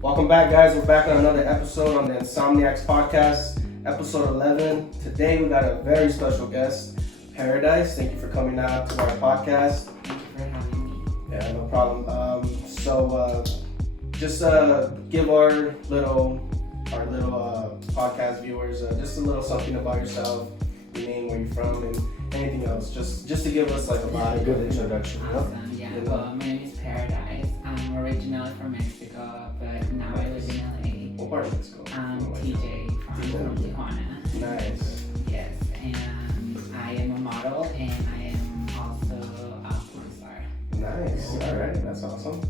Welcome back, guys. We're back on another episode on the Insomniacs Podcast, episode 11. Today we got a very special guest, Paradise. Thank you for coming out to our podcast. Thank you for having me. Yeah, no problem. Just give our little podcast viewers just a little something about yourself, your name, where you're from, and anything else. Just to give us like a lot of good introduction. Awesome, yeah. Well, my name is Paradise. I'm originally from Mexico, but now I live in LA. What part of Mexico? TJ from Tijuana. Nice. Yes, and I am a model and I am also a porn star. Nice. All right, that's awesome.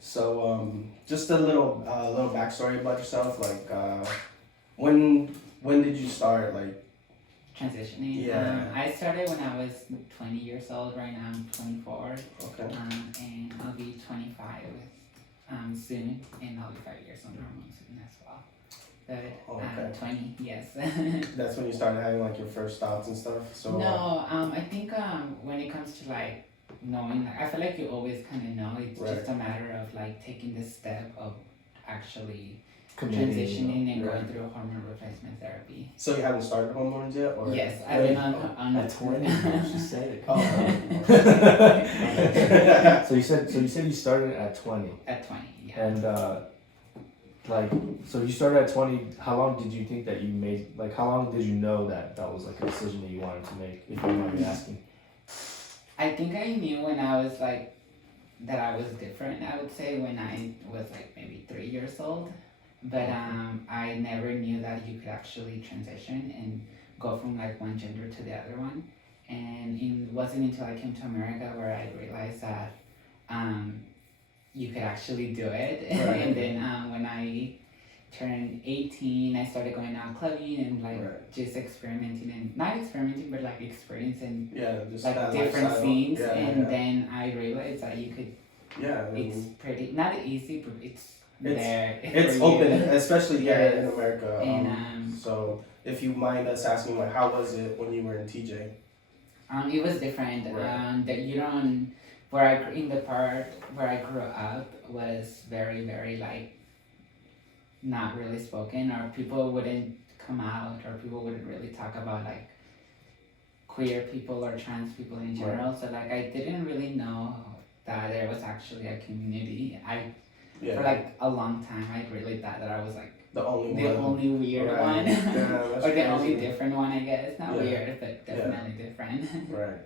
So, just a little backstory about yourself. Like, when did you start? Like, Transitioning. Yeah. I started when I was 20 years old. Right now I'm 24. okay. And I'll be 25 soon, and I'll be 5 years on hormones soon as well. But Okay. 20, yes. That's when you started having like your first thoughts and stuff. So. No, I think when it comes to like knowing, like, I feel like you always kind of know. It's Right. just a matter of like taking the step of actually Community, transitioning and Right. going through hormone replacement therapy. So you haven't started hormones yet, or? Yes, I've been on At 20, she said it. Oh. So you said you started at 20, At 20, yeah. and so you started at 20. How long did you think that you made? Like, how long did you know that was like a decision that you wanted to make? If you don't mind me asking. I think I knew when I was like that I was different. I would say when I was like maybe 3 years old, but I never knew that you could actually transition and go from like one gender to the other one. And it wasn't until I came to America where I realized that you could actually do it. Right. And then when I turned 18, I started going out clubbing and like Right. just experimenting, and not experimenting but like experiencing Yeah, just like that different lifestyle. things. Yeah, And yeah. then I realized that you could, Yeah, I mean, it's pretty, not easy, but it's It's- there. it's for open, you. especially Yes. in America. And So if you mind us asking, like, how was it when you were in TJ? it was different. Right. That you don't, in the part where I grew up was very, very like not really spoken, or people wouldn't come out, or people wouldn't really talk about like queer people or trans people in general. So like I didn't really know that there was actually a community. Yeah, For like a long time, I really thought that I was like the only the one. only weird Right. one. Yeah, that's Or the only crazy. different one, I guess. Not Yeah. weird, but definitely different. Right.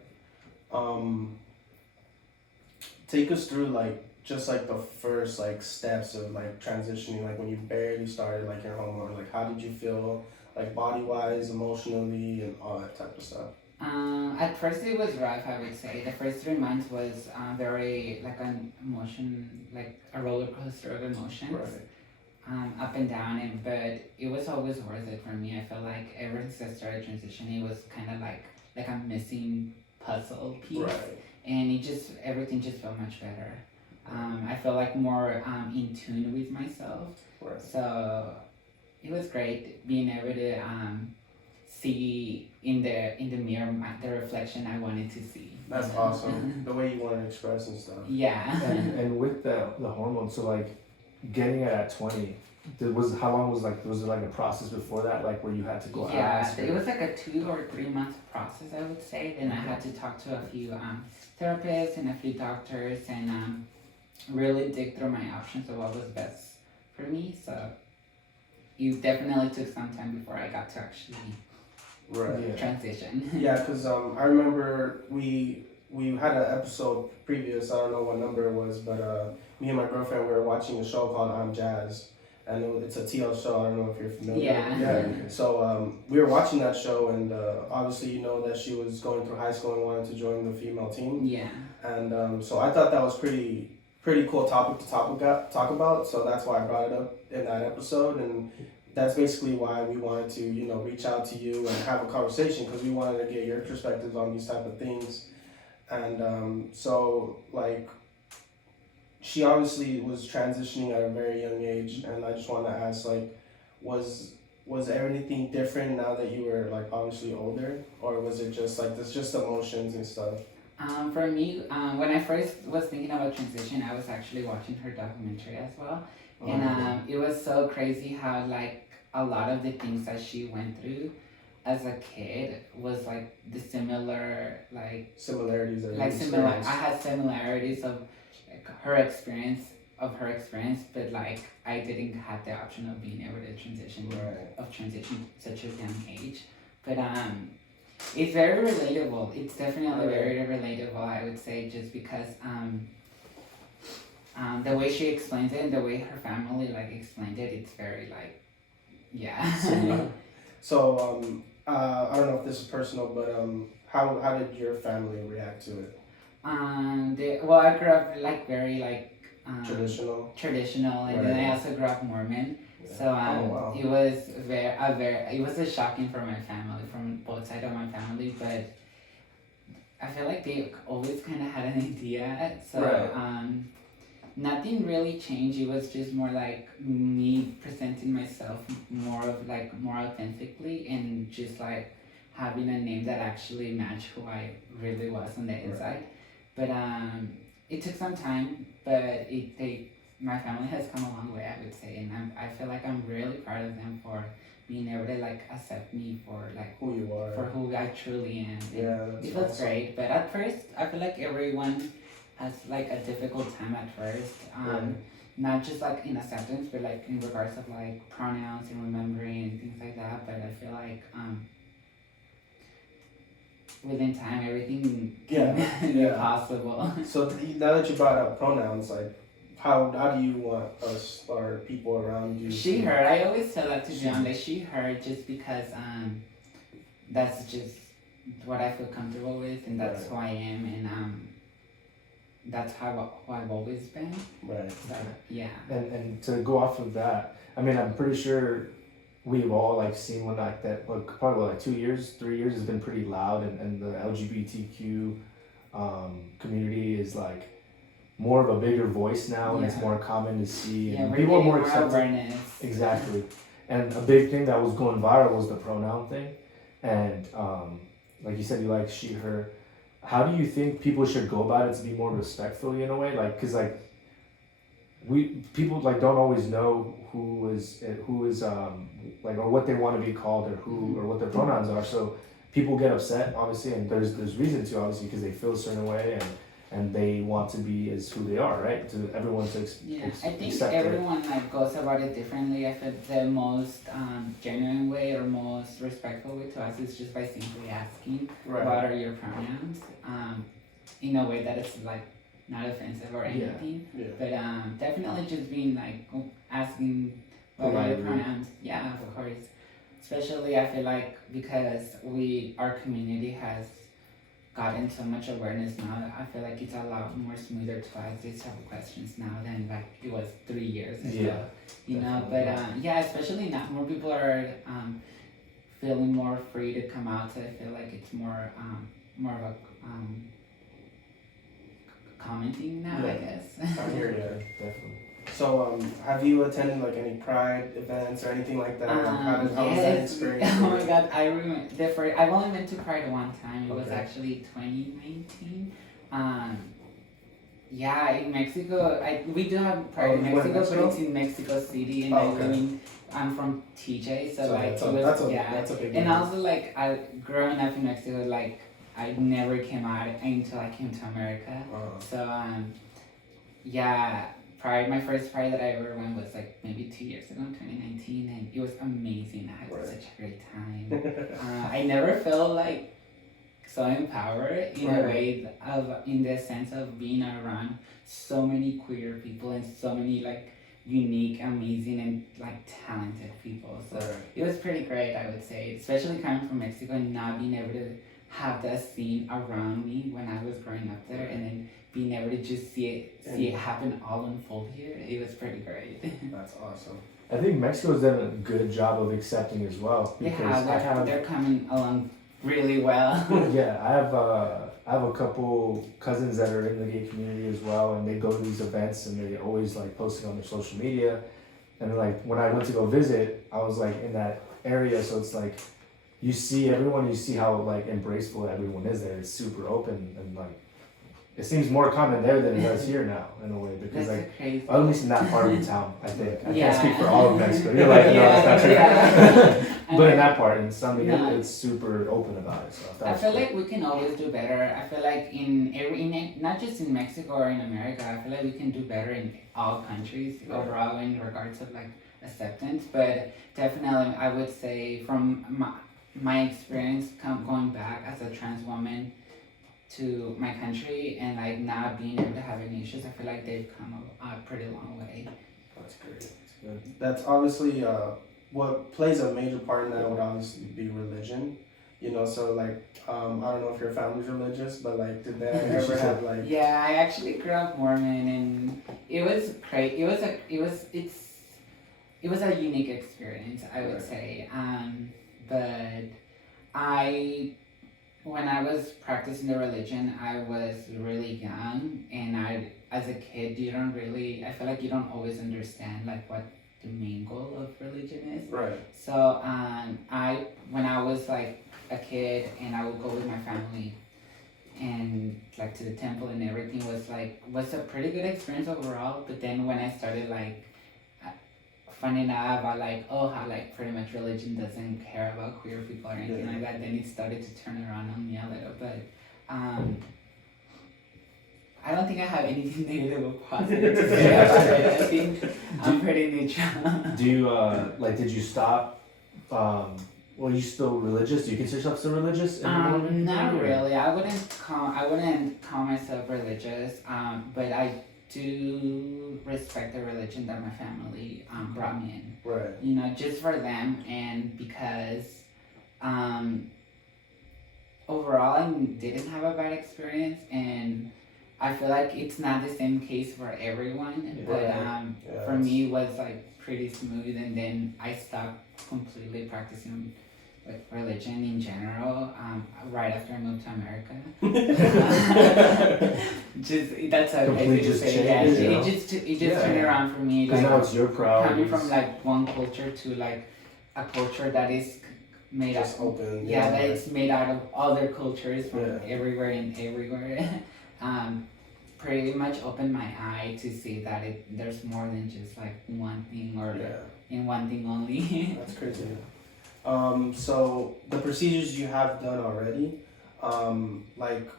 Take us through like just like the first like steps of like transitioning, like when you barely started like your hormone. Like, how did you feel, like body wise, emotionally, and all that type of stuff? At first it was rough, I would say. The first 3 months was very like an emotion, like a roller coaster of emotions. Right. Up and down, but it was always worth it for me. I felt like ever since I started transitioning, it was kind of like a missing puzzle piece. Right. And everything just felt much better. I felt like more in tune with myself. Right. So it was great being able to see in the mirror the reflection I wanted to see. That's awesome. The way you want to express and stuff. Yeah. And with the hormones, so like getting it at 20, how long was it like a process before that, like where you had to go ask? It was like a 2 or 3 month process, I would say. Then I had to talk to a few therapists and a few doctors and really dig through my options of what was best for me. So it definitely took some time before I got to actually Right. transition. Yeah, because I remember we had an episode previous. I don't know what number it was, but me and my girlfriend were watching a show called I'm Jazz, and it's a TL show. I don't know if you're familiar. Yeah. So we were watching that show, and obviously you know that she was going through high school and wanted to join the female team. Yeah. And so I thought that was pretty cool topic to talk about. So that's why I brought it up in that episode, and that's basically why we wanted to, reach out to you and have a conversation, because we wanted to get your perspectives on these type of things. And so like, she obviously was transitioning at a very young age, and I just want to ask, like, was everything different now that you were like obviously older, or was it just like this just emotions and stuff? For me, when I first was thinking about transition, I was actually watching her documentary as well, And it was so crazy how like a lot of the things that she went through as a kid was like the similar like similarities that like you similar. I experienced. had similarities of like her experience, but like I didn't have the option of being able to transition such a young age. But it's very relatable. It's definitely very relatable. I would say just because the way she explains it and the way her family like explained it, it's very like yeah. So I don't know if this is personal, but how did your family react to it? I grew up like very like traditional, and then I also grew up Mormon. Yeah. So wow. it was it was a shocking for my family, from both sides of my family, but I feel like they always kind of had an idea. So nothing really changed. It was just more like me presenting myself more authentically, and just like having a name that actually matched who I really was on the inside. But it took some time, but my family has come a long way, I would say, and I feel like I'm really proud of them for being able to like accept me for like who you are, for who I truly am. Yeah, it feels great. But at first, I feel like everyone has like a difficult time at first. Not just like in acceptance, but like in regards of like pronouns and remembering and things like that. But I feel like within time, everything can be possible. So now that you brought up pronouns, like how do you want us or people around you? She, her. I always tell that to John, like she, her, just because that's just what I feel comfortable with, and that's who I am, and that's how I've always been. Right. So, yeah. And to go off of that, I mean, I'm pretty sure we've all like seen one like that, like probably like 2 years, 3 years has been pretty loud, and the LGBTQ community is like more of a bigger voice now, and it's more common to see, and people are more accepting. Exactly. And a big thing that was going viral was the pronoun thing, and like you said, you like she, her. How do you think people should go about it to be more respectful in a way, like, because like people like don't always know who is like, or what they want to be called, or who or what their pronouns are, so people get upset obviously, and there's reason to, obviously, because they feel a certain way, and they want to be as who they are, right? To everyone to I think everyone like goes about it differently. I feel the most genuine way or most respectful way to us is just by simply asking what are your pronouns, in a way that it's like not offensive or anything. But definitely just being like asking what are your pronouns. Yeah, of course. Especially I feel like because our community has gotten so much awareness now, I feel like it's a lot more smoother to ask these type of questions now than like it was 3 years ago. You know, but especially now more people are feeling more free to come out, so I feel like it's more of a commenting now, I guess. I hear you. Definitely. So, have you attended like any Pride events or anything like that? How was that experience? Oh my God, I remember. I've only been to Pride one time. It was actually 2019. In Mexico, we do have Pride in Mexico, but it's in Mexico City, and I'm from TJ, so like that's a big deal. And also like growing up in Mexico, like I never came out until I came to America. So Pride, my first Pride that I ever went was like maybe 2 years ago in 2019, and it was amazing. I had such a great time. I never felt like so empowered in a way in the sense of being around so many queer people and so many like unique, amazing, and like talented people. So it was pretty great, I would say, especially coming from Mexico and not being able to have that scene around me when I was growing up there, and then being able to just see it happen all unfold here. It was pretty great. That's awesome. I think Mexico's done a good job of accepting as well. Because they're coming along really well. I have a couple cousins that are in the gay community as well, and they go to these events, and they always like posting on their social media. And like when I went to go visit, I was like in that area, so it's like you see everyone, you see how like embraceful everyone is there. It's super open, and like it seems more common there than it does here now, in a way, because That's like, crazy. at least in that part of the town, I think. I Yeah. can't speak for all of Mexico. You're like, no, that's not true. Yeah. But in that part, in San Miguel, No. it's super open about it. So that I was feel cool. like we can always do better. I feel like not just in Mexico or in America, I feel like we can do better in all countries overall in regards of like acceptance. But definitely, I would say from my experience going back as a trans woman to my country and like not being able to have any issues, I feel like they've come a pretty long way. That's great. That's good. That's obviously what plays a major part in that would obviously be religion. You know, so like I don't know if your family's religious, but like did they ever have like Yeah, I actually grew up Mormon, and it was great. It was a unique experience, I would say. But when I was practicing the religion, I was really young, and as a kid, I feel like you don't always understand like what the main goal of religion is. right. So when I was like a kid, and I would go with my family, and like to the temple and everything was a pretty good experience overall. But then when I started like finding out about like how like pretty much religion doesn't care about queer people or anything like that, then it started to turn around on me a little. But I don't think I have anything negative or positive to say about it. I think I'm pretty neutral. Do you, did you stop, were you still religious? Do you consider yourself still religious anymore? Not really. I wouldn't call myself religious. But I do respect the religion that my family brought me in. Right. You know, just for them, and because overall I didn't have a bad experience, and I feel like it's not the same case for everyone. But for me it was like pretty smooth, and then I stopped completely practicing like religion in general right after I moved to America. That's how Completely I just say. changed, Yeah, you know? it just turned around for me. Because Like, now it's your priorities. coming from like one culture to like a culture that is made Just up. open. Yeah, that it's made out of other cultures from Yeah. everywhere and everywhere. Pretty much opened my eye to see that there's more than just like one thing or in one thing only. That's crazy. So the procedures you have done already, like,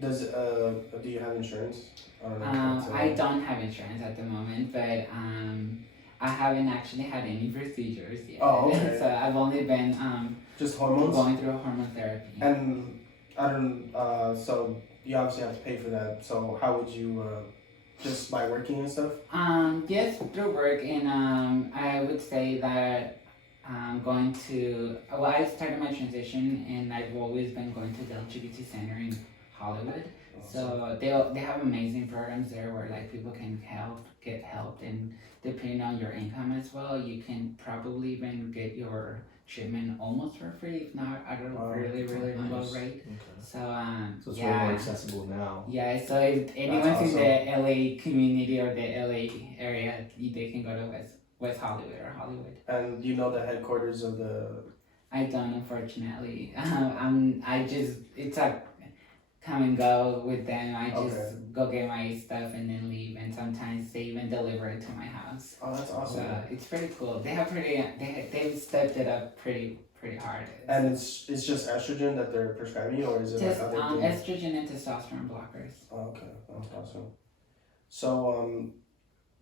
do you have insurance? I don't know. if that's, I don't have insurance at the moment, but I haven't actually had any procedures yet. Oh, okay. So I've only been just hormones. going through hormone therapy. And I don't. So you obviously have to pay for that. So how would you? Just by working and stuff. Yes, through work, and I would say that going to I started my transition, and I've always been going to the LGBT center in Hollywood. So they have amazing programs there where like people can get help, and depending on your income as well, you can probably even get your treatment almost for free, if not at a really low rate. Okay. So So it's way more accessible now. Yeah, so if anyone's awesome. in the LA community or the LA area, they can go to West Hollywood or Hollywood. And you know the headquarters of the. I don't, unfortunately. It's a come and go with them. I just go get my stuff and then leave, and sometimes they even deliver it to my house. Oh, that's awesome. So it's pretty cool. They've stepped it up pretty hard. And it's just estrogen that they're prescribing you, or is it Just like other things? estrogen and testosterone blockers. Oh, okay, that's awesome. So,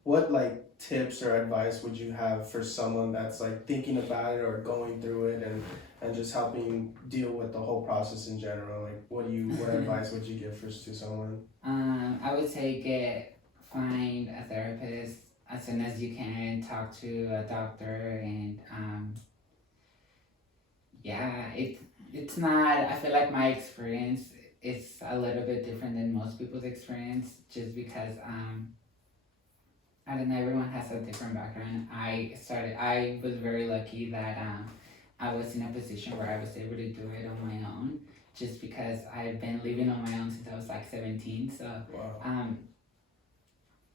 what like tips or advice would you have for someone that's like thinking about it or going through it and just helping deal with the whole process in general? Like, what advice would you give to someone? I would say find a therapist as soon as you can. Talk to a doctor, and it's not. I feel like my experience is a little bit different than most people's experience, just because I don't know. Everyone has a different background. I was very lucky that I was in a position where I was able to do it on my own, just because I've been living on my own since I was like 17. So Wow.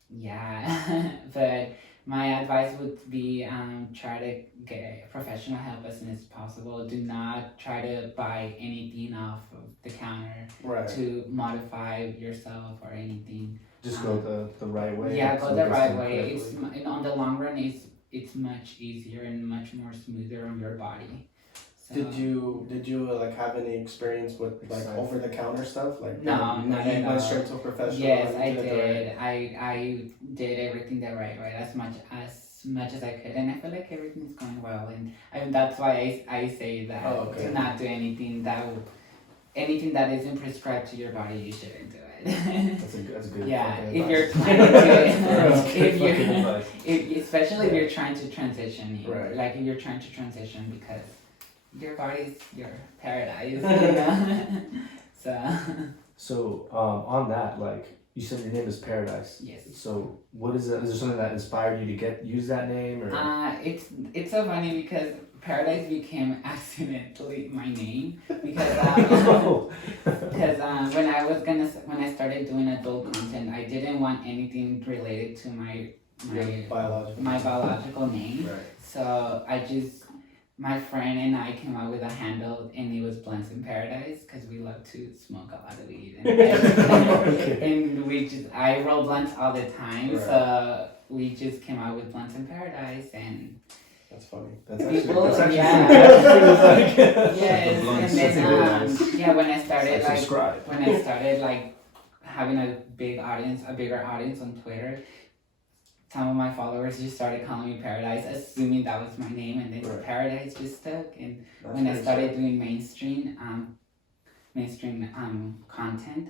yeah, but my advice would be try to get professional help as soon as possible. Do not try to buy anything off of the counter Right. to modify yourself or anything. Just go the right way. Yeah, go so the it's right done way. correctly. And on the long run, it's much easier and much more smoother on your body. So, Did you like have any experience with like Exactly. over the counter stuff? Like No, you not at went all. straight to a professional. yes, and I you it the right- did. I did everything the right way as much as I could, and I feel like everything's going well. And that's why I say that Oh, okay. to not do anything that isn't prescribed to your body, you shouldn't do it. That's a good. Yeah, fucking if advice. you're planning to do That's it, good if fucking you're, advice. especially if you're trying to transition, Right. like if you're trying to transition because your body's your paradise, you know? So on that, like you said, your name is Paradise. Yes. So what is it? Is there something that inspired you to use that name, or? It's so funny because Paradise became accidentally my name because Oh. when I started doing adult content, I didn't want anything related to my biological name. Right. So my friend and I came up with a handle, and it was Blunts in Paradise because we love to smoke a lot of weed, and I roll blunts all the time. Right. So we just came out with Blunts in Paradise, and That's funny. That's actually, people, that's actually yeah. yes, yes, blunts. and That's a good advice. then when I started like subscribe. when I started like having a bigger audience on Twitter, some of my followers just started calling me Paradise, assuming that was my name, and then Right. Paradise just stuck. And That's when I pretty started sick. doing mainstream content,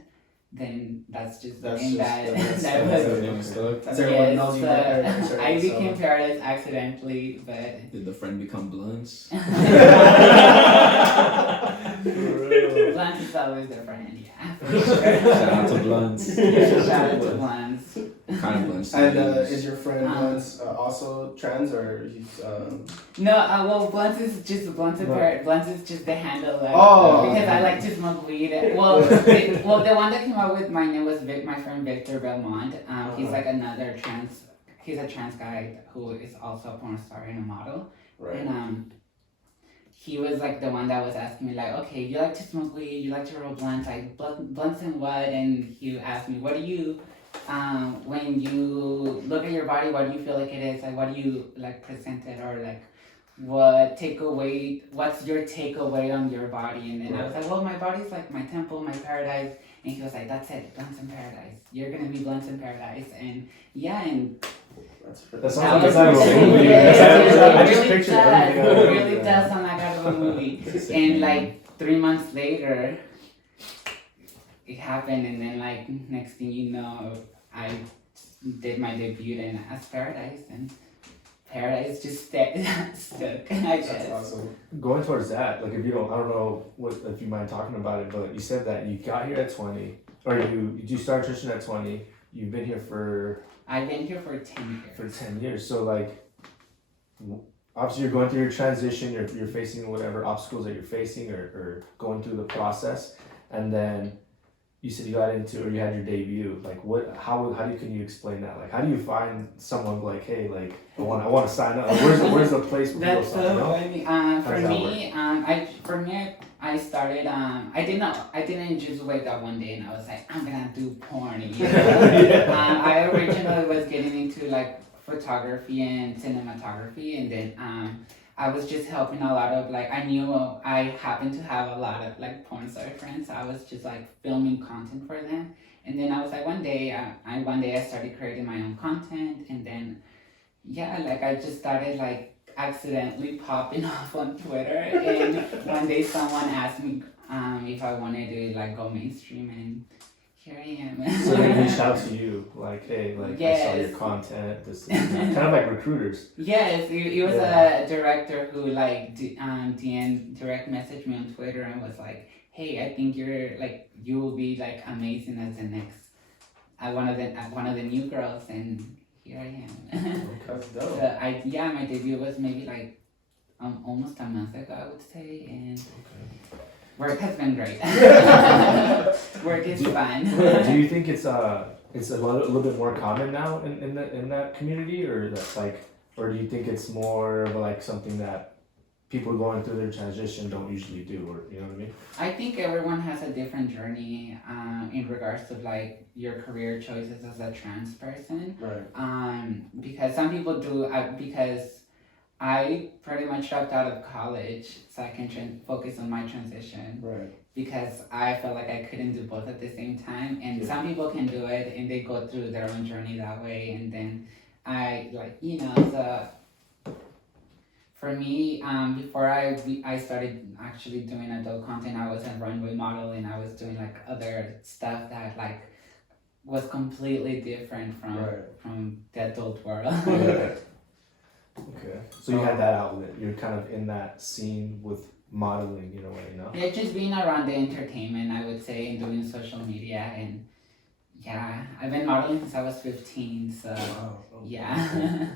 then that's just the That's name just- that that's- that that's was. it. Stuck. As everyone Yes, knows you by Paradise, right? I So- became Paradise accidentally, but Did the friend become blunts? Blunts is always their friend, yeah. For sure. Shout out to blunts. Yeah, shout out to Blunts. Kind of blunts. And is your friend Um, also trans or he's No, well, Blunts is just Blunts is just the handle. Like, Oh. because I like to smoke weed. Well, the one that came out with my name was my friend Victor Belmont. He's like another he's a trans guy who is also a porn star and a model. right? And he was like the one that was asking me like, okay, you like to smoke weed, you like to roll blunts, like blunts and what? And he asked me, what do you, when you look at your body, what do you feel like it is? Like, what do you like present it, or like, what's your takeaway on your body? And then I was like, well, my body's like my temple, my paradise. And he was like, that's it, blunts in paradise. You're gonna be blunts in paradise. And yeah, and That that sounds was like a pretty- movie. yes, I just it really pictured does. everything. It really does sound like out of a movie. And like 3 months later, it happened, and then like next thing you know, I did my debut in as Paradise, and Paradise just stuck. I guess. That's awesome. Going towards that, like I don't know if you mind talking about it, but you said that you got here at 20, or you started Tristan at 20. You've been here for I've been here for 10 years. 10 years. So like, obviously you're going through your transition. You're facing whatever obstacles that you're facing, or going through the process, and then you said you got into, or you had your debut. Like how can you explain that? Like how do you find someone like, hey, like I want to sign up? Like, where's the place where That's people so sign up? funny. For me, I started. I didn't just wake up one day and I was like, I'm gonna do porn. You know? I originally was getting into like photography and cinematography, and then I was just helping a lot of like, I knew I happened to have a lot of like porn star friends. So I was just like filming content for them, and then I was like one day I started creating my own content, and then yeah, like I just started like accidentally popping off on Twitter, and one day someone asked me if I wanted to like go mainstream, and here I am. So they reached out to you, like, hey, like I saw your Yes. content, this and that. Kind of like recruiters. Yes, it was Yeah. a director who like direct messaged me on Twitter and was like, "Hey, I think you will be like amazing as the next one of the new girls," and here I am. That's dope. So my debut was maybe like almost a month ago, I would say, and work has been great. Work is fun. Do you think it's it's a little bit more common now in that community, or that's like, or do you think it's more of like something that people going through their transition don't usually do, or you know what I mean? I think everyone has a different journey in regards to like your career choices as a trans person. Right. Because some people do. Because I pretty much dropped out of college so I can focus on my transition. Right. Because I felt like I couldn't do both at the same time, and some people can do it and they go through their own journey that way, and then I like for me, before I started actually doing adult content, I was a runway model and I was doing like other stuff that like was completely different from the adult world. Yeah. Okay. So you had that outlet. You're kind of in that scene with modeling in a way, no? Yeah, just being around the entertainment, I would say, and doing social media, and yeah, I've been modeling since I was 15, so yeah.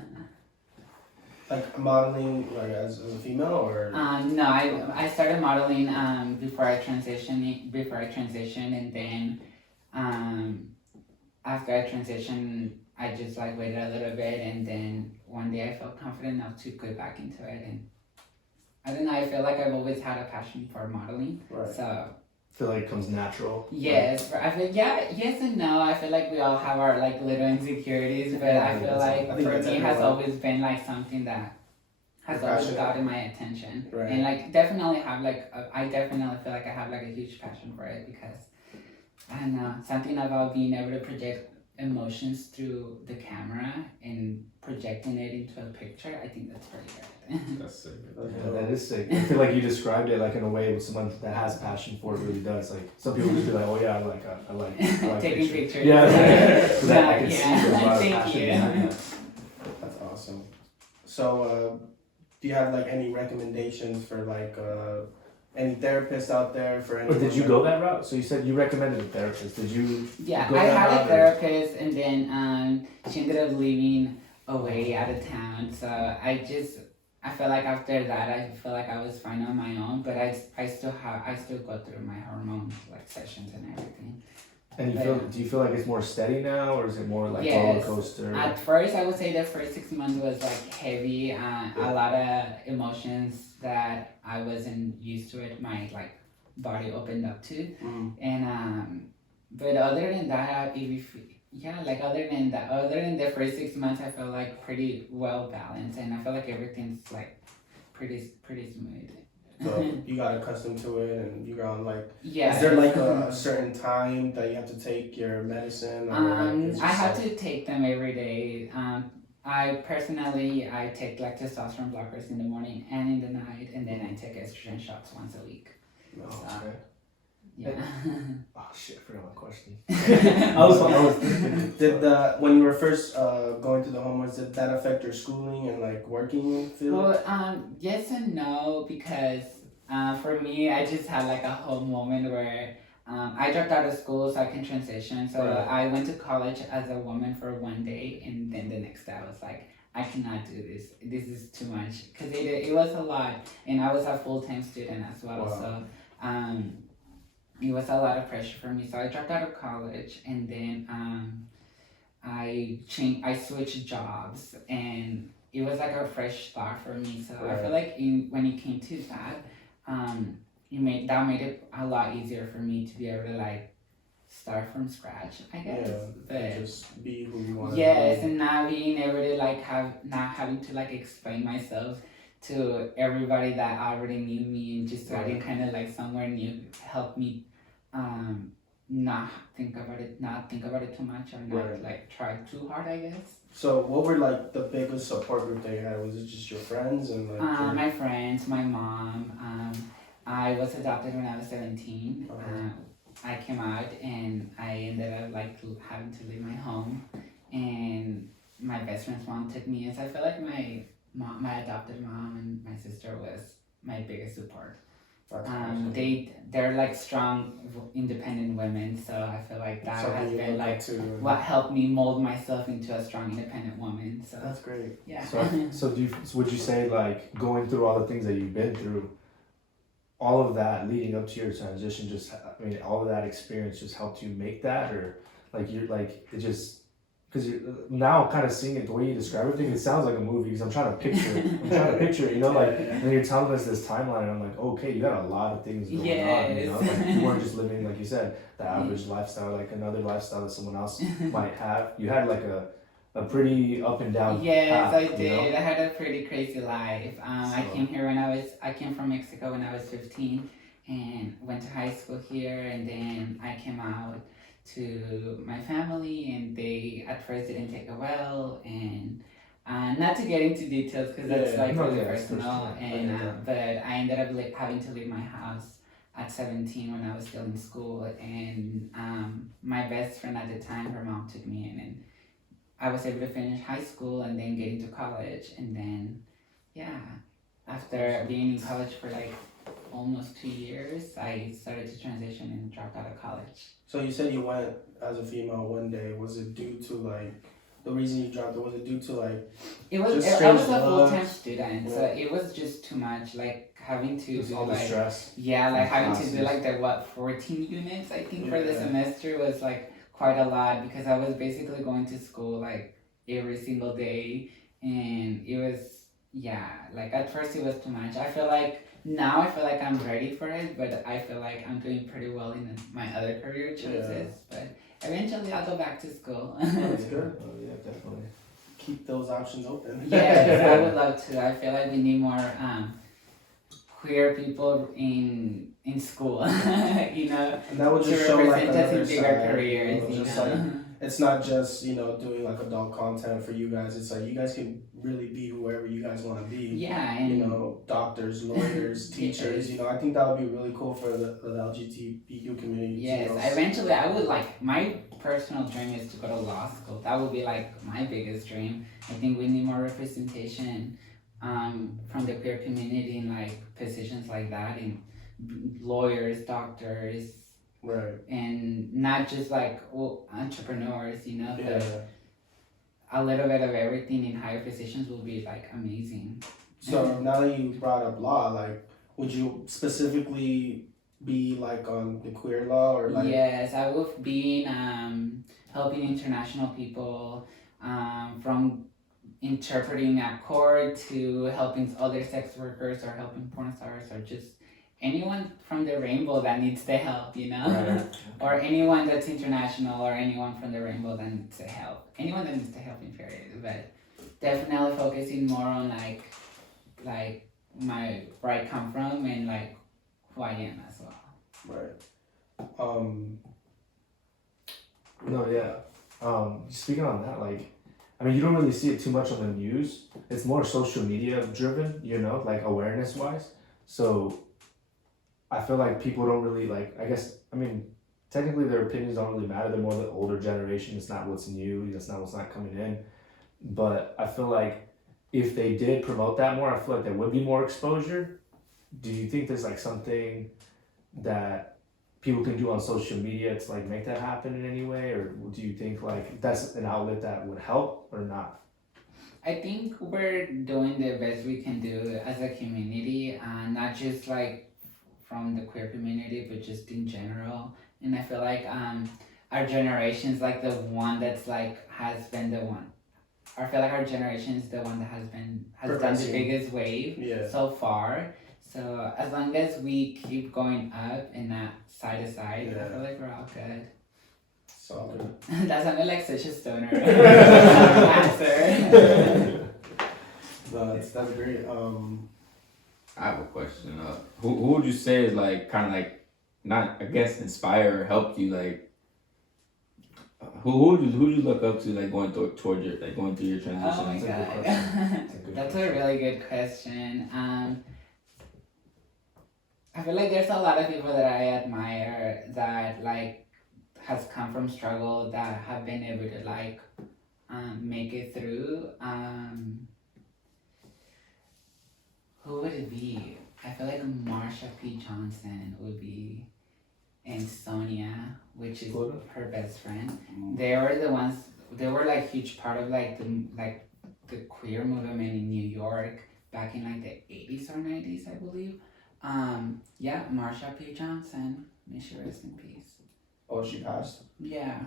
Like modeling, like as a female, or No, I started modeling before I transitioned, and then after I transitioned, I just like waited a little bit, and then one day I felt confident enough to go back into it, and I don't know, I feel like I've always had a passion for modeling, right. so I feel like it comes natural. yes, I feel yes and no. I feel like we all have our like little insecurities, but I feel like for me it has always been like something that has always gotten my attention, right. and like definitely have like I definitely feel like I have like a huge passion for it, because I don't know, something about being able to project emotions through the camera and projecting it into a picture. I think that's pretty good. That's sick. Yeah, that is sick. I feel like you described it like in a way with someone that has passion for it really does. Like some people just be like, oh yeah, I like taking pictures. Yeah, I can see there's a lot of Thank passion you. behind that. That's awesome. So, do you have like any recommendations for like any therapists out there for any? Or did you go that route? So you said you recommended a therapist. Did you? Yeah, go I that had a route, therapist, and then she ended up leaving away out of town. So I felt like after that, I feel like I was fine on my own. But I still go through my hormone like sessions and everything. And do you feel like it's more steady now, or is it more like Yes. roller coaster? At first, I would say the first 6 months was like heavy, a lot of emotions that I wasn't used to it. My like body opened up to, and but other than that, other than the first 6 months, I felt like pretty well balanced, and I feel like everything's like pretty smooth. So you got accustomed to it, and you're on like. Yeah. Is there like a certain time that you have to take your medicine? Or I have to take them every day. I personally take like testosterone blockers in the morning and in the night, and then I take estrogen shots once a week. Oh, okay. Yeah. Oh shit! I forgot my question. I was thinking. When you were first going through the hormones, did that affect your schooling and like working field? Well, yes and no, because for me, I just had like a whole moment where I dropped out of school so I can transition. So I went to college as a woman for one day, and then the next day I was like, I cannot do this. This is too much, because it was a lot, and I was a full-time student as well. Wow. So it was a lot of pressure for me. So I dropped out of college, and then I switched jobs, and it was like a fresh start for me. So I feel like when it came to that, that made it a lot easier for me to be able to like start from scratch, I guess. Yeah, but just be who you want. Yes, and now being able to like not having to like explain myself to everybody that already knew me, and just starting kind of like somewhere new helped me not think about it too much, or not like try too hard, I guess. So what were like the biggest support group that you had? Was it just your friends and like my friends, my mom. I was adopted when I was 17. I came out, and I ended up like having to leave my home, and my best friend's mom took me in. So I feel like my adopted mom and my sister was my biggest support. awesome. They're like strong, independent women, so I feel like that has been like what helped me mold myself into a strong, independent woman. So that's great. Yeah. So would you say like going through all the things that you've been through, all of that leading up to your transition, all of that experience just helped you make that, or Like you're like it just because you're now kind of seeing it the way you describe everything. It sounds like a movie because I'm trying to picture it. You know, like and then you're telling us this timeline, and I'm like, okay, you got a lot of things going on. You know, like you weren't just living like you said the average lifestyle, like another lifestyle that someone else might have. You had like a pretty up and down. Yes, path, I did. You know? I had a pretty crazy life. I came here I came from Mexico when I was 15 and went to high school here, and then I came out to my family, and they at first didn't take it well, and not to get into details because that's really personal, and but I ended up having to leave my house at 17 when I was still in school, and my best friend at the time, her mom took me in, and I was able to finish high school and then get into college, and then after being in college for like almost 2 years, I started to transition and dropped out of college. So you said you went as a female one day. Was it due to like the reason you dropped it? Was it due to like I was a full-time student, so it was just too much. Like having to do all the stress. Like having to do like the 14 units I think for the semester was like quite a lot because I was basically going to school like every single day, and it was like at first it was too much. Now I feel like I'm ready for it, but I feel like I'm doing pretty well in my other career choices. But eventually I'll go back to school. That's good. Oh yeah, definitely. Keep those options open. Yes, I would love to. I feel like we need more queer people in school, you know, And that would to just show like represent us another in bigger side. careers. You know, You just know? like it's not just doing like adult content for you guys. It's like you guys can really be whoever you guys want to be. Yeah, and Doctors, lawyers, teachers. I think that would be really cool for the LGBTQ community. yes, eventually I would like, my personal dream is to go to law school. That would be like my biggest dream. I think we need more representation from the queer community in like positions like that, in lawyers, doctors, Right. and not just like entrepreneurs, Yeah. but a little bit of everything in higher positions will be like amazing. So now that you brought up law, like, would you specifically be like on the queer law or like? Yes, I will be helping international people from interpreting at court to helping other sex workers or helping porn stars or just anyone from the rainbow that needs the help, Right. or anyone that's international or anyone from the rainbow that needs the help. Anyone that needs the help in period, but definitely focusing more on like where I come from and like who I am as well. Right. No, yeah. Speaking on that, like, I mean, you don't really see it too much on the news. It's more social media driven, like awareness wise. So I feel like people don't really technically their opinions don't really matter. They're more the older generation. It's not what's new. That's not what's not coming in. But I feel like if they did promote that more, I feel like there would be more exposure. Do you think there's like something that people can do on social media to like make that happen in any way, or do you think like that's an outlet that would help or not? I think we're doing the best we can do as a community, not just like from the queer community, but just in general. And I feel like our generation is like the one that's like has been the one. I feel like our generation is the one that has done the biggest wave so far. So as long as we keep going up and not side to side, I feel like we're all good. So good. That sounded like such a stoner answer. No, that's great. I have a question. Who would you say is like kind of like not, I guess, inspire or help you like? Who do you look up to like going through your transition? Oh my god, that's a really good question. I feel like there's a lot of people that I admire that like has come from struggle that have been able to like make it through. Who would it be? I feel like Marsha P. Johnson would be, and Sonia, which is her best friend. They were like huge part of like the queer movement in New York back in like the 80s or 90s, I believe. Marsha P. Johnson, may she rest in peace. Oh, she passed? Yeah.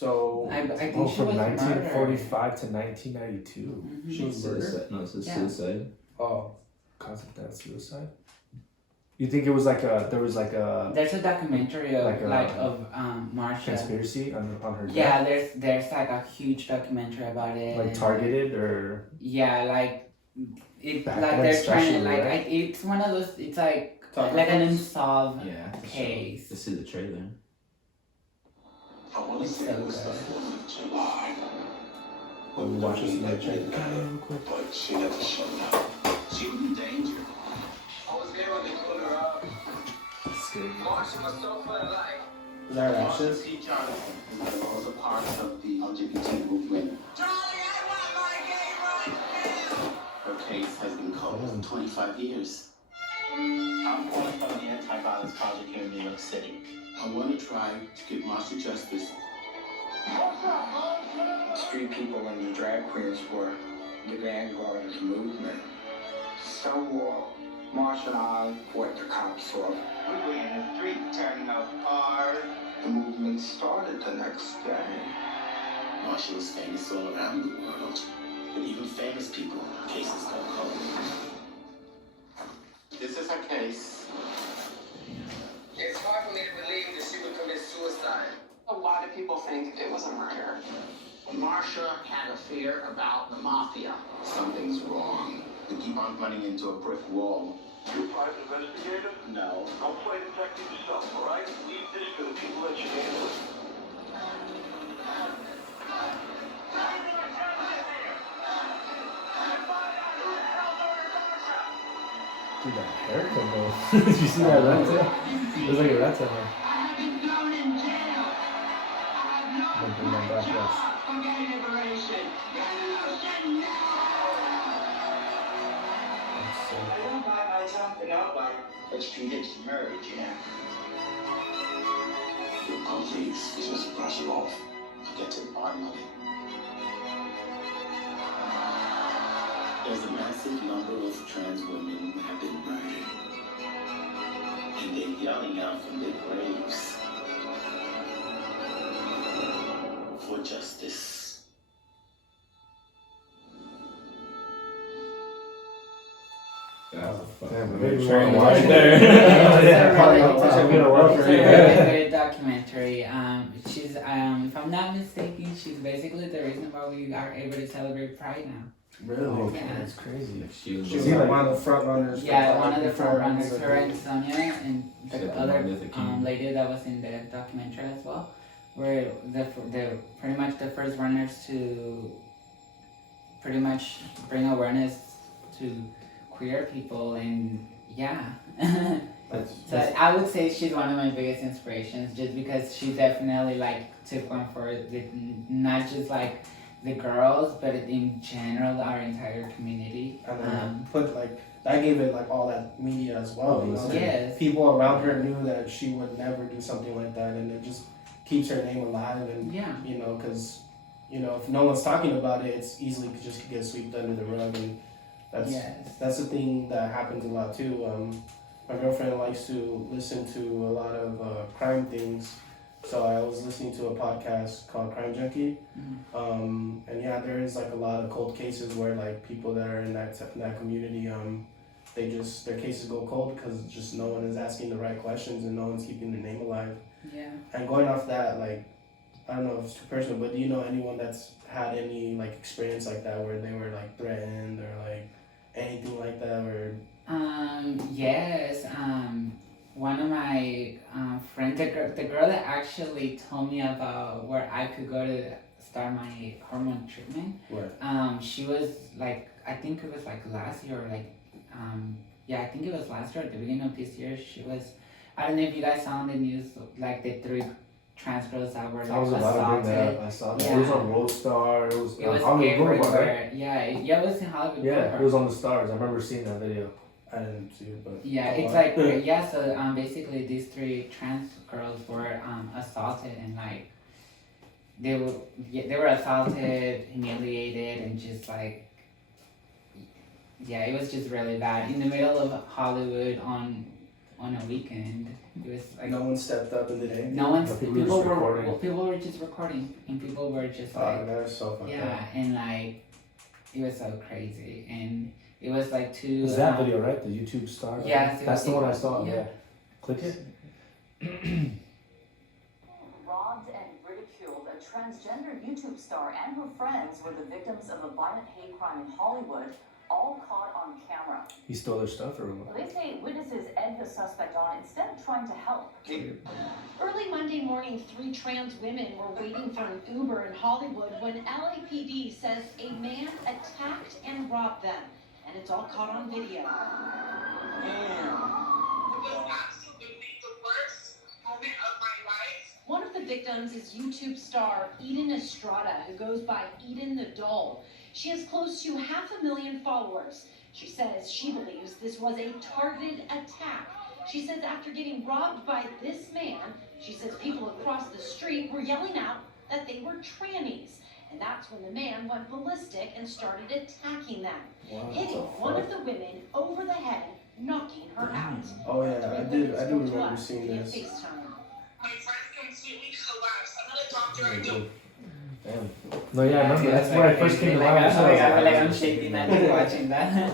So I think Oh, she from was 1945 to 1992. murdered. she was murdered. Suicide. No, it's a Yeah. suicide. Oh, Cause of that suicide. You think it was like there was like a There's a documentary of Like a- of Marsha. conspiracy on her death? Yeah, there's like a huge documentary about it. Like and, targeted or yeah, like it Back like then they're trying to especially, like right? it's one of those. It's like Talking an about- unsolved Yeah. case. This is the trailer. I want to It's say so it was the good. 4th of July. Let me watch this another trailer. But she never showed up. She was in danger. I was there when they pulled her up. Scary. Marsha was so full of life. is that Marsha ashes? C. Johnson was a part of the LGBT movement. Charlie, I want my gay rights now! Her case has been closed for 25 years. I'm calling from the Anti-Violence Project here in New York City. I want to try to get Marsha justice. Street people and the drag queens were the vanguard of the movement. So Marsha and I fought the cops off. We were in the street turning up hard. The movement started the next day. Marsha was famous all around the world. But even famous people, cases go cold. This is her case. It's hard for me to believe that she would commit suicide. A lot of people think it was a murder. Marsha had a fear about the mafia. Something's wrong. We keep on running into a brick wall. You a private investigator? No. Don't play detective yourself, all right? Leave this to the people that you handle. Dude, that haircut though. Did you see that rat tail? It was like a rat tail. Man. I've been thrown in jail. I'm gonna bring that back. Watch. For gay liberation. Revolution now! That's so- I don't buy myself to nobody. But she did some murder, Jack. Oh, please, just brush it off. Get to the bottom of it. There's a massive number of trans women who have been murdered. And they're yelling out from their graves for justice. That's a Damn, fucking maybe good we trailer wanna watch right there. Yeah, probably probably it's I'm gonna work it's for a you. really good documentary. She's if I'm not mistaken, she's basically the reason why we are able to celebrate Pride now. Really? Oh, Yeah. that's crazy. Like, she was She was See, like like- one of the front runners. Yeah, one of the before front runners, the- her and Sonia, and Except the for other Martin Luther King. lady that was in the documentary as well, were the pretty much the first runners to pretty much bring awareness to queer people, and yeah. That's, So I would say she's one of my biggest inspirations, just because she definitely like took one for it with not just like the girls, but in general our entire community. and then put like that gave it like all that media as well. You know? Yes. People around her knew that she would never do something like that, and it just keeps her name alive. And Yeah. you know, because you know, if no one's talking about it, it's easily just get swept under the rug, and Yes. that's the thing that happens a lot too. My girlfriend likes to listen to a lot of crime things, so I was listening to a podcast called Crime Junkie. And yeah, there is like a lot of cold cases where like people that are in that community, they just their cases go cold because just no one is asking the right questions and no one's keeping their name alive. Yeah. And going off that, like, I don't know if it's too personal, but do you know anyone that's had any like experience like that where they were like threatened or like anything like that, or Yes. One of my friends, the girl that actually told me about where I could go to start my hormone treatment. what? She was like, I think it was like last year, or like, yeah, I think it was last year at the beginning of this year. She was, I don't know if you guys saw on the news, like the 3 trans girls that were like I was about to bring that assaulted. up. I saw that. Yeah. It was on World Star. It was It was Hollywood Boulevard, right? everywhere. Yeah, it was in Hollywood Yeah, Boulevard. it was on the stars. I remember seeing that video. I didn't see it, but Yeah, oh, it's wow. like yeah. So basically these 3 trans girls were assaulted, and like they were assaulted, humiliated, and just like yeah, it was just really bad in the middle of Hollywood on on a weekend. It was like No one stepped up and did anything. no one. The people People just were recording. people were just recording, and people were just like That is so fucked yeah, up. and like it was so crazy, and it was like two. It's that video, right? The YouTube star. Yes, That's the one I saw. yeah. Yeah. Click it. Robbed and ridiculed, a transgender YouTube star and her friends were the victims of a violent hate crime in Hollywood, all caught on camera. He stole their stuff or what? They say witnesses egged the suspect on instead of trying to help. Early Monday morning, 3 trans women were waiting for an Uber in Hollywood when LAPD says a man attacked and robbed them. And it's all caught on video. One of the victims is YouTube star Estrada, who goes by Eden the Doll. She has close to 500,000 followers. She says she believes this was a targeted attack. She says after getting robbed by this man, she says people across the street were yelling out that they were trannies. And that's when the man went ballistic and started attacking them, hitting one of the women over the head, knocking her out. Oh yeah, I do remember seeing via this. FaceTime. My friend completely collapsed. Another doctor I don't. Damn. No, yeah, I remember. That's where I first came to like, mind. I'm shaking that watching that.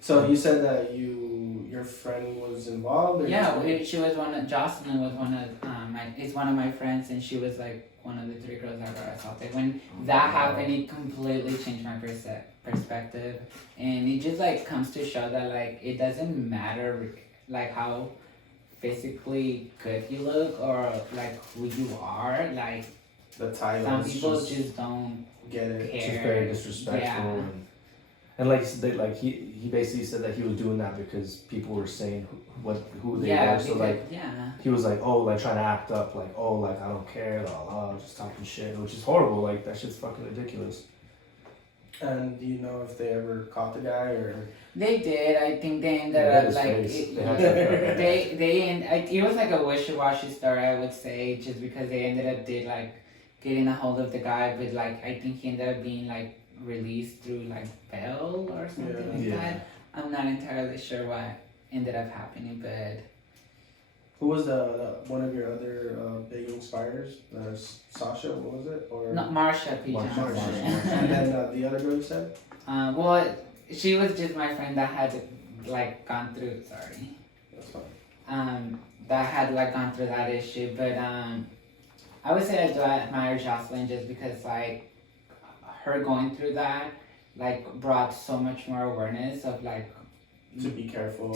So you said that your friend was involved? Or Yeah, she was one of Jocelyn was one of it's one of my friends, and she was like one of the 3 girls that were assaulted. When that happened, it completely changed my perspective, and it just like comes to show that like it doesn't matter like how physically good you look or like who you are. Like the title. some people just don't get it. care. It's just very disrespectful. Yeah. And like he basically said that he was doing that because people were saying who they Yeah, were. So like yeah. he was like, oh, like trying to act up, like, oh, like I don't care, just talking shit, which is horrible. Like that shit's fucking ridiculous. And do you know if they ever caught the guy or? They did. I think they ended Yeah, up his like face. They had to- it was like a wishy-washy story, I would say, just because they ended up getting a hold of the guy, but like I think he ended up being like released through like bail or something like Yeah. that. I'm not entirely sure what ended up happening, but Who was the one of your other big inspires? Sasha, what was it? Or not Marsha P. Marsha. Johnson. And then the other girl you said? Well, she was just my friend that had like gone through. Sorry. That's fine. That had like gone through that issue, but I would say I do admire Jocelyn just because like her going through that like brought so much more awareness of like To be careful.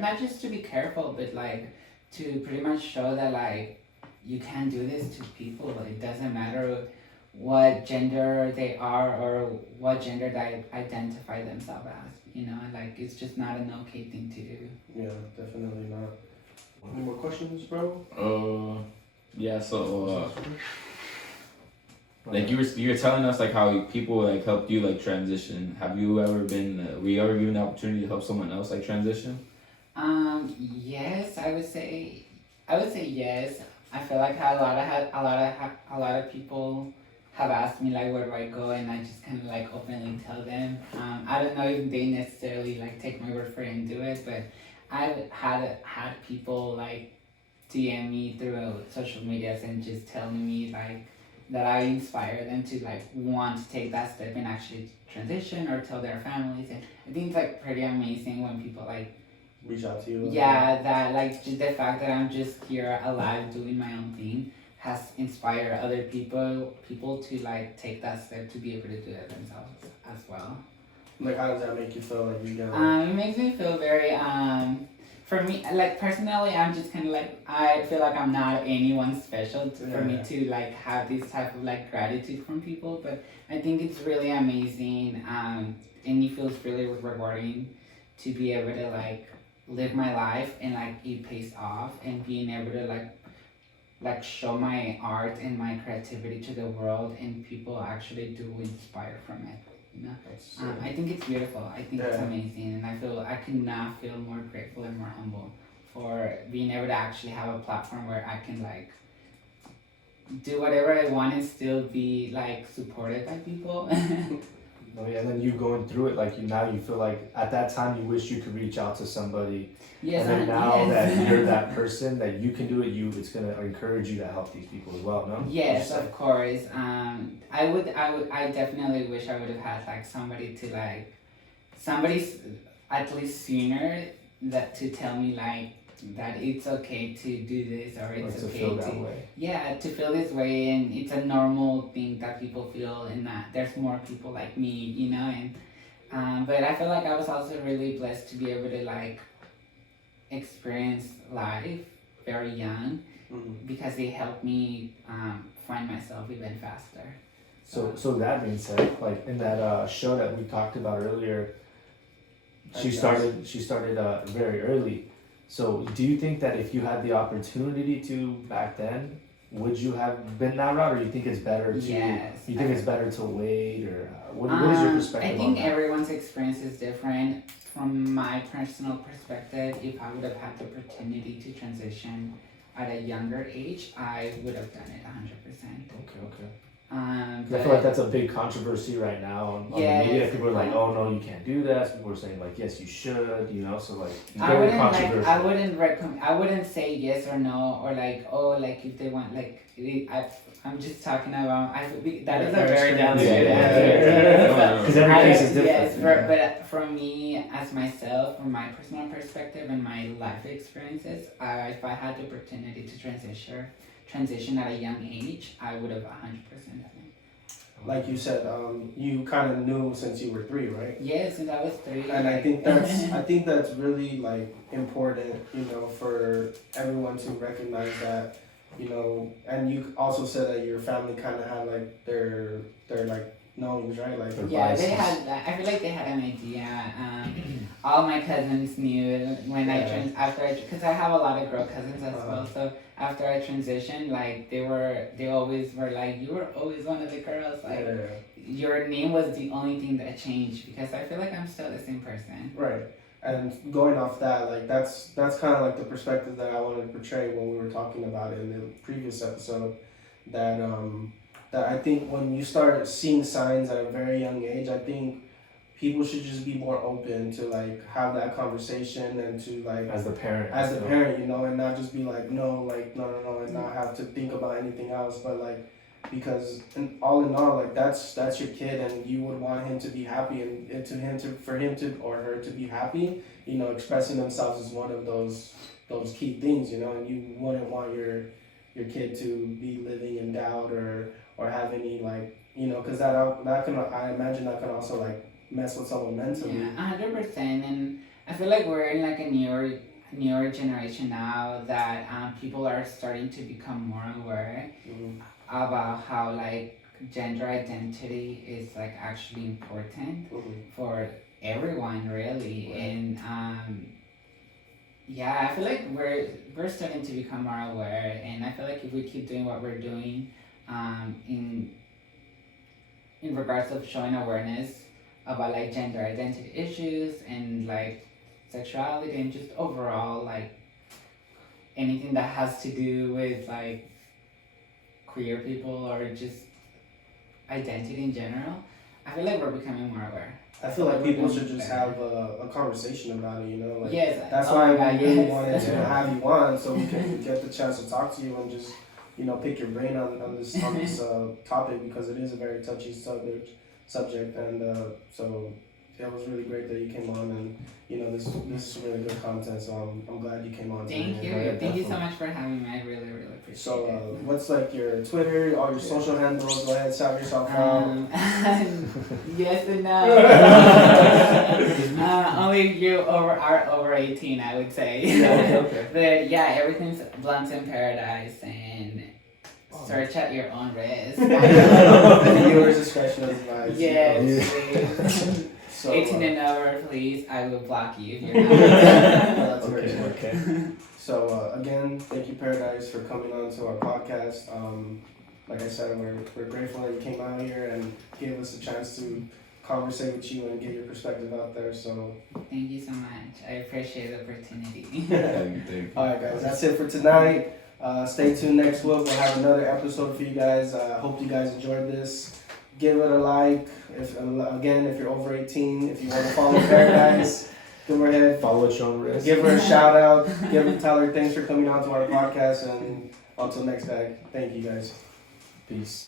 not just to be careful, but like to pretty much show that like you can do this to people. It doesn't matter what gender they are or what gender they identify themselves as. You know, like it's just not an okay thing to do. Yeah, definitely not. Any more questions, bro? Yeah. So, like you were telling us like how people like helped you like transition. Have you ever been? Were you ever given the opportunity to help someone else like transition? Yes, I would say yes. I feel like a lot of people have asked me like where do I go, and I just kind of like openly tell them. I don't know if they necessarily like take my word for it and do it, but I've had people like DM me through social medias and just telling me like that I inspire them to like want to take that step and actually transition or tell their families, and I think it's like pretty amazing when people like Reach out to you. yeah, that like just the fact that I'm just here alive doing my own thing has inspired other people to like take that step to be able to do it themselves as well. Like, how does that make you feel? Like you get. It makes me feel very for me, like personally, I'm just kind of like I feel like I'm not anyone special for me to like have this type of like gratitude from people, but I think it's really amazing and it feels really rewarding to be able to like live my life and like it pays off, and being able to like show my art and my creativity to the world, and people actually do inspire from it. You know, I think it's beautiful. I think it's amazing, and I could not feel more grateful and more humble for being able to actually have a platform where I can like do whatever I want and still be like supported by people. No, yeah, and then you going through it, like you feel like at that time you wish you could reach out to somebody. Yes, and then now yes. that you're that person that you can do it, it's gonna encourage you to help these people as well, no? Yes, of course. I definitely wish I would have had like somebody at least sooner that to tell me like that it's okay to do this or it's to okay feel that way. Yeah, to feel this way, and it's a normal thing that people feel, and that there's more people like me, you know, and but I feel like I was also really blessed to be able to like experience life very young, because it helped me find myself even faster. So that being said, like in that show that we talked about earlier, she started very early. So do you think that if you had the opportunity to back then, would you have been that route, or you think it's better to? Yes. You think it's better to wait, or what is your perspective I on think that? everyone's experience is different. From my personal perspective, if I would have had the opportunity to transition at a younger age, I would have done it 100%. Okay. I I feel like that's a big controversy right now on the media. People are like, "Oh no, you can't do that." People are saying like, "Yes, you should." You know, so like very controversial. I wouldn't say yes or no, or like, oh, like if they want, like I'm just talking about. That is a very down to Because every case is different. Yes, but from me as myself, from my personal perspective and my life experiences, if I had the opportunity to transition at a young age, I would have 100% done it. Like you said, you kind of knew since you were 3, right? Yes, since I was 3. And I think that's really like important, you know, for everyone to recognize that, you know. And you also said that your family kind of had like their like knowings, right? Like they had. I feel like they had an idea. All my cousins knew when because I have a lot of girl cousins as well. So after I transitioned, like they always were like, you were always one of the girls. Like your name was the only thing that changed, because I feel like I'm still the same person. Right. And going off that, like that's kind of like the perspective that I wanted to portray when we were talking about it in the previous episode. That I think when you start seeing signs at a very young age, I think people should just be more open to like have that conversation, and to like as the parent, you know, and not just be like no, and not have to think about anything else, but like, because all in all, like that's your kid, and you would want him to be happy, and for him to or her to be happy, you know, expressing themselves is one of those key things, you know, and you wouldn't want your kid to be living in doubt or have any like, you know, because I imagine that can also like mess with someone mentally. Yeah, 100%. And I feel like we're in like a newer generation now that people are starting to become more aware about how like gender identity is like actually important for everyone, really. And I feel like we're starting to become more aware, and I feel like if we keep doing what we're doing in regards of showing awareness about like gender identity issues and like sexuality and just overall like anything that has to do with like queer people or just identity in general, I feel like we're becoming more aware. I feel like people should just have a conversation about it, you know? Like, yes. That's why we really wanted to have you on, so we can get the chance to talk to you and just, you know, pick your brain on this topic, because it is a very touchy subject, and so it was really great that you came on, and you know, this is really good content, so I'm glad you came on. Thank you so much for having me. I really appreciate it. So what's like your Twitter, all your social handles? Go ahead, shout yourself out. Yes and no. Only you are over 18, I would say. Okay. But yeah, everything's Blunts in Paradise, and search at your own risk. Viewers' discretion is advised. Yes, please. So, 18 and over, please. I will block you if you're not. That's okay. So again, thank you, Paradise, for coming on to our podcast. Like I said, we're grateful that you came out here and gave us a chance to conversate with you and get your perspective out there. So thank you so much. I appreciate the opportunity. Thank you. All right, guys, that's it for tonight. Stay tuned next week. We'll have another episode for you guys. Hope you guys enjoyed this. give it a like. If you're over 18, if you want to follow Paradise, go ahead. Follow at your own risk. Give her a shout out. Tell her thanks for coming out to our podcast. And until next time, thank you guys. Peace.